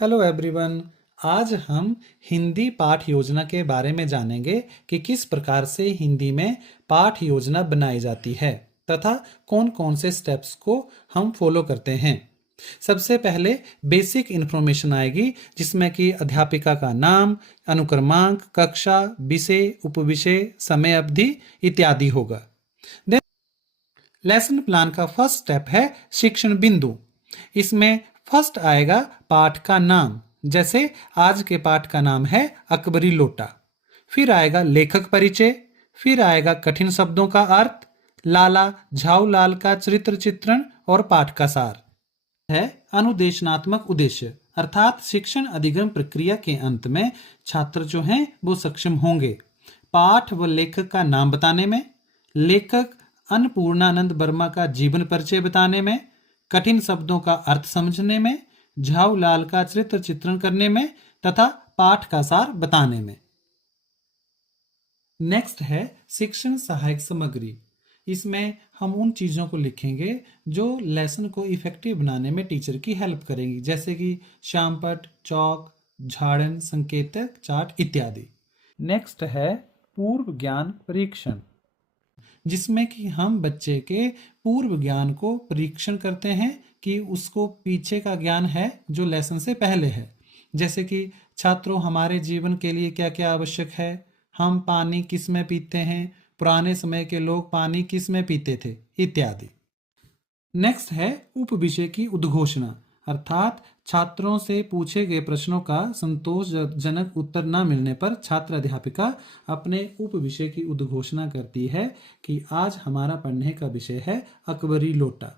Hello everyone. आज हम हिंदी पाठ योजना के बारे में जानेंगे कि किस प्रकार से हिंदी में पाठ योजना बनाई जाती है तथा कौन कौन से स्टेप्स को हम फॉलो करते हैं। सबसे पहले बेसिक इन्फॉर्मेशन आएगी जिसमें कि अध्यापिका का नाम, अनुक्रमांक, कक्षा, विषय, उपविषय, समय अवधि इत्यादि होगा। देन लेसन प्लान का फर्स्ट स्टेप है शिक्षण बिंदु। इसमें फर्स्ट आएगा पाठ का नाम, जैसे आज के पाठ का नाम है अकबरी लोटा। फिर आएगा लेखक परिचय, फिर आएगा कठिन शब्दों का अर्थ, लाला झाऊलाल का चरित्र चित्रण और पाठ का सार है अनुदेशनात्मक उद्देश्य, अर्थात शिक्षण अधिगम प्रक्रिया के अंत में छात्र जो हैं वो सक्षम होंगे पाठ व लेखक का नाम बताने में, लेखक अन्नपूर्णानंद वर्मा का जीवन परिचय बताने में, कठिन शब्दों का अर्थ समझने में, झाऊलाल का चरित्र चित्रण करने में तथा पाठ का सार बताने में। नेक्स्ट है शिक्षण सहायक सामग्री। इसमें हम उन चीज़ों को लिखेंगे जो लेसन को इफेक्टिव बनाने में टीचर की हेल्प करेंगी, जैसे कि श्यामपट, चौक, झाड़न, संकेतक, चार्ट इत्यादि। नेक्स्ट है पूर्व ज्ञान परीक्षण, जिसमें कि हम बच्चे के पूर्व ज्ञान को परीक्षण करते हैं कि उसको पीछे का ज्ञान है जो लेसन से पहले है, जैसे कि छात्रों हमारे जीवन के लिए क्या क्या आवश्यक है, हम पानी किस में पीते हैं, पुराने समय के लोग पानी किस में पीते थे इत्यादि। नेक्स्ट है उपविषय की उद्घोषणा, अर्थात छात्रों से पूछे गए प्रश्नों का संतोषजनक उत्तर न मिलने पर छात्र अध्यापिका अपने उपविषय की उद्घोषणा करती है कि आज हमारा पढ़ने का विषय है अकबरी लोटा।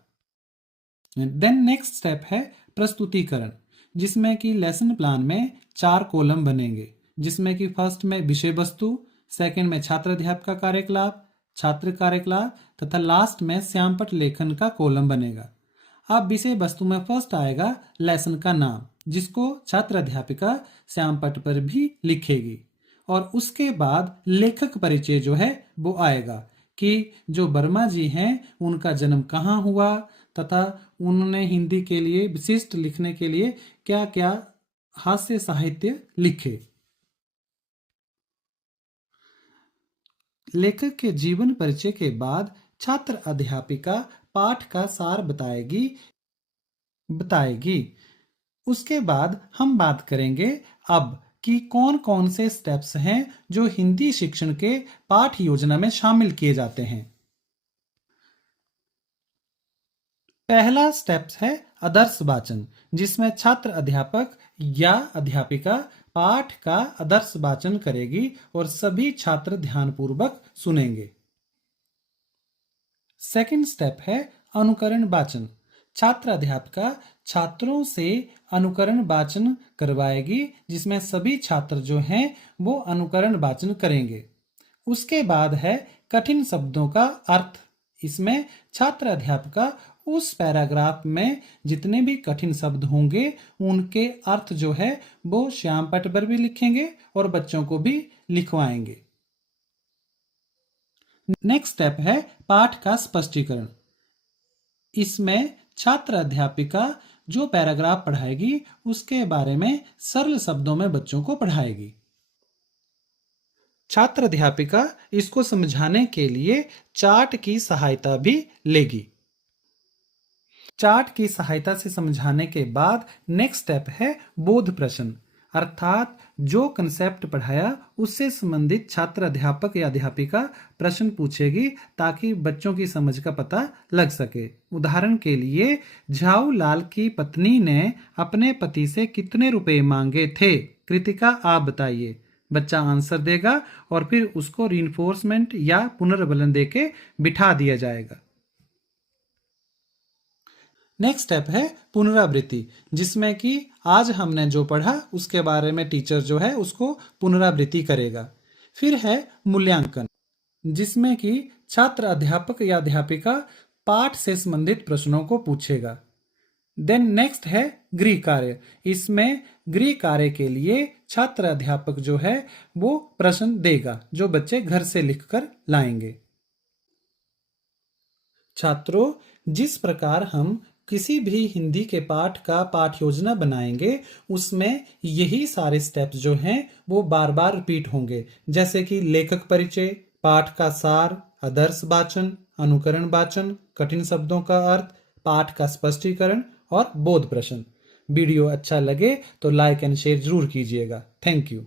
देन नेक्स्ट स्टेप है प्रस्तुतिकरण, जिसमें कि लेसन प्लान में 4 कॉलम बनेंगे, जिसमें कि फर्स्ट में विषय वस्तु, सेकंड में छात्र अध्यापक कार्यकलाप, छात्र कार्यकलाप तथा लास्ट में श्यामपट लेखन का कॉलम बनेगा। अब विषय वस्तु में फर्स्ट आएगा लेसन का नाम, जिसको छात्र अध्यापिका श्यामपट पर भी लिखेगी, और उसके बाद लेखक परिचय जो है वो आएगा कि जो वर्मा जी हैं उनका जन्म कहाँ हुआ तथा उन्होंने हिंदी के लिए विशिष्ट लिखने के लिए क्या क्या हास्य साहित्य लिखे। लेखक के जीवन परिचय के बाद छात्र अध्यापिका पाठ का सार बताएगी। उसके बाद हम बात करेंगे अब कि कौन कौन से स्टेप्स हैं जो हिंदी शिक्षण के पाठ योजना में शामिल किए जाते हैं। पहला स्टेप्स है आदर्श वाचन, जिसमें छात्र अध्यापक या अध्यापिका पाठ का आदर्श वाचन करेगी और सभी छात्र ध्यानपूर्वक सुनेंगे। सेकंड स्टेप है अनुकरण वाचन, छात्र अध्यापिका छात्रों से अनुकरण वाचन करवाएगी, जिसमें सभी छात्र जो हैं वो अनुकरण वाचन करेंगे। उसके बाद है कठिन शब्दों का अर्थ, इसमें छात्र अध्यापिका उस पैराग्राफ में जितने भी कठिन शब्द होंगे उनके अर्थ जो है वो श्यामपट पर भी लिखेंगे और बच्चों को भी लिखवाएंगे। नेक्स्ट स्टेप है पाठ का स्पष्टीकरण। इसमें छात्र अध्यापिका जो पैराग्राफ पढ़ाएगी उसके बारे में सरल शब्दों में बच्चों को पढ़ाएगी। छात्र अध्यापिका इसको समझाने के लिए चार्ट की सहायता भी लेगी। चार्ट की सहायता से समझाने के बाद नेक्स्ट स्टेप है बोध प्रश्न, अर्थात जो कंसेप्ट पढ़ाया उससे संबंधित छात्र अध्यापक या अध्यापिका प्रश्न पूछेगी ताकि बच्चों की समझ का पता लग सके। उदाहरण के लिए झाऊलाल की पत्नी ने अपने पति से कितने रुपए मांगे थे, कृतिका आप बताइए। बच्चा आंसर देगा और फिर उसको रीइंफोर्समेंट या पुनर्बलन देके बिठा दिया जाएगा। नेक्स्ट स्टेप है पुनरावृत्ति, जिसमें कि आज हमने जो पढ़ा उसके बारे में टीचर जो है उसको पुनरावृत्ति करेगा। फिर है मूल्यांकन, जिसमें कि छात्र अध्यापक या अध्यापिका पाठ से संबंधित प्रश्नों को पूछेगा। देन नेक्स्ट है गृह कार्य, इसमें गृह कार्य के लिए छात्र अध्यापक जो है वो प्रश्न देगा जो बच्चे घर से लिखकर लाएंगे। छात्रों, जिस प्रकार हम किसी भी हिंदी के पाठ का पाठ योजना बनाएंगे उसमें यही सारे स्टेप्स जो हैं वो बार बार रिपीट होंगे, जैसे कि लेखक परिचय, पाठ का सार, आदर्श वाचन, अनुकरण वाचन, कठिन शब्दों का अर्थ, पाठ का स्पष्टीकरण और बोध प्रश्न। वीडियो अच्छा लगे तो लाइक एंड शेयर जरूर कीजिएगा। Thank you.